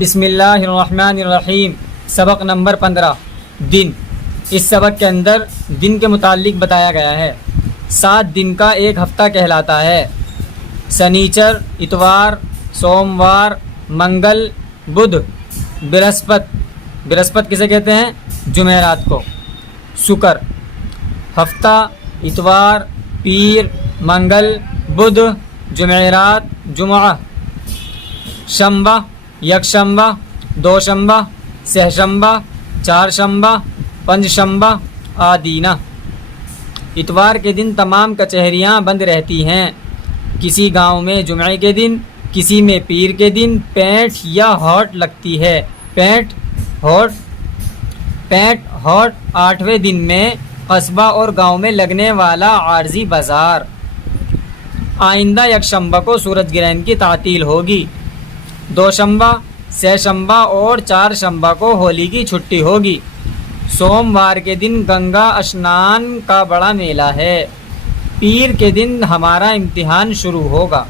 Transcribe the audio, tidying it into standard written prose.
بسم اللہ الرحمن الرحیم۔ سبق نمبر 15 دن۔ اس سبق کے اندر دن کے متعلق بتایا گیا ہے۔ 7 دن کا ایک ہفتہ کہلاتا ہے۔ سنیچر، اتوار، سوموار، منگل، بدھ، برہسپت کسے کہتے ہیں؟ جمعرات کو۔ شکر۔ ہفتہ، اتوار، پیر، منگل، بدھ، جمعرات، جمعہ۔ شنبہ، یکشنبہ، دوشنبہ، سہشنبہ، چہارشنبہ، پنجشنبہ، آدینہ۔ اتوار کے دن تمام کچہریاں بند رہتی ہیں۔ کسی گاؤں میں جمعے کے دن، کسی میں پیر کے دن پینٹ یا ہوٹ لگتی ہے۔ پینٹ ہوٹ 8ویں دن میں قصبہ اور گاؤں میں لگنے والا عارضی بازار۔ آئندہ یکشنبہ کو سورج گرہن کی تعطیل ہوگی۔ دوشنبہ، سہشنبہ اور چہارشنبہ کو ہولی کی چھٹی ہوگی۔ سوموار کے دن گنگا اسنان کا بڑا میلہ ہے۔ پیر کے دن ہمارا امتحان شروع ہوگا۔